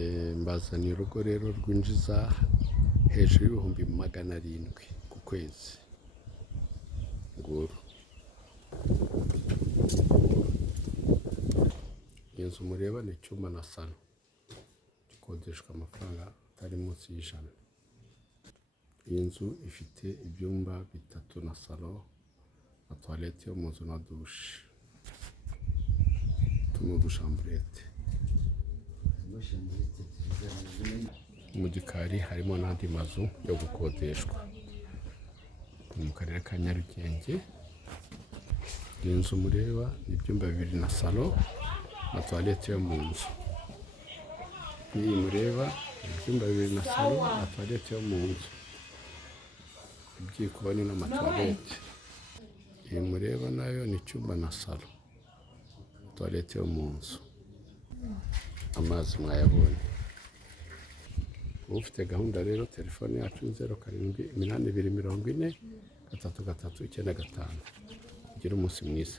mbazaniye urugo rero rwinjiza hejuru y'ibihumbi 700 ku kwezi. Nguru iyi nzu mureba ni icyumba na salo, gikodeshwa amafaranga atari munsi y'ijana. Iyi nzu ifite ibyumba 3 na salo na toilette yo mu nzu na dushe, n'udushamburete. Mu gikari harimo n'andi mazu yo gukodeshwa. Ni mu karere ka Nyarugenge. Iyi nzu mureba ni ibyumba 2 na salo na toilette yo mu nzu. Iyi mureba ni ibyumba 2 na salo na toilette yo mu nzu, ibyikoni n'amatoilette. Iyi mureba nayo ni icyumba na salo, toilette yo mu nzu. Amazi mwayabonye. Ufite gahunda rero, telefone yacu 078240 3395. Ugire umunsi mwiza.